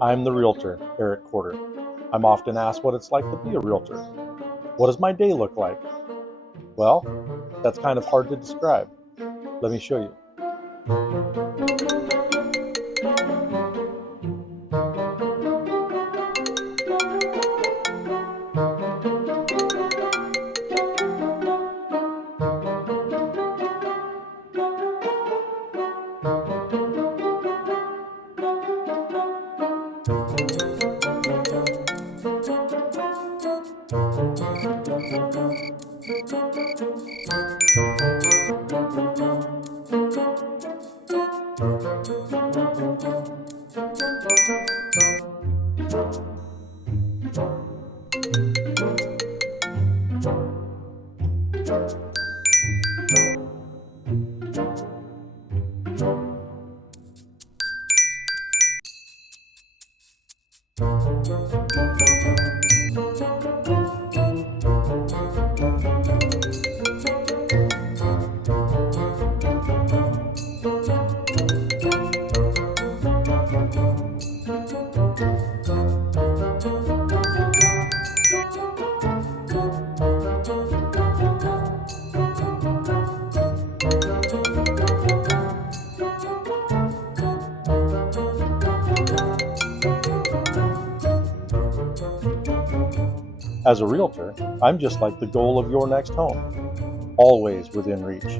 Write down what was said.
I'm the realtor, Eric Quarter. I'm often asked what it's like to be a realtor. What does my day look like? Well, that's kind of hard to describe. Let me show you. As a realtor, I'm just like the goal of your next home, always within reach.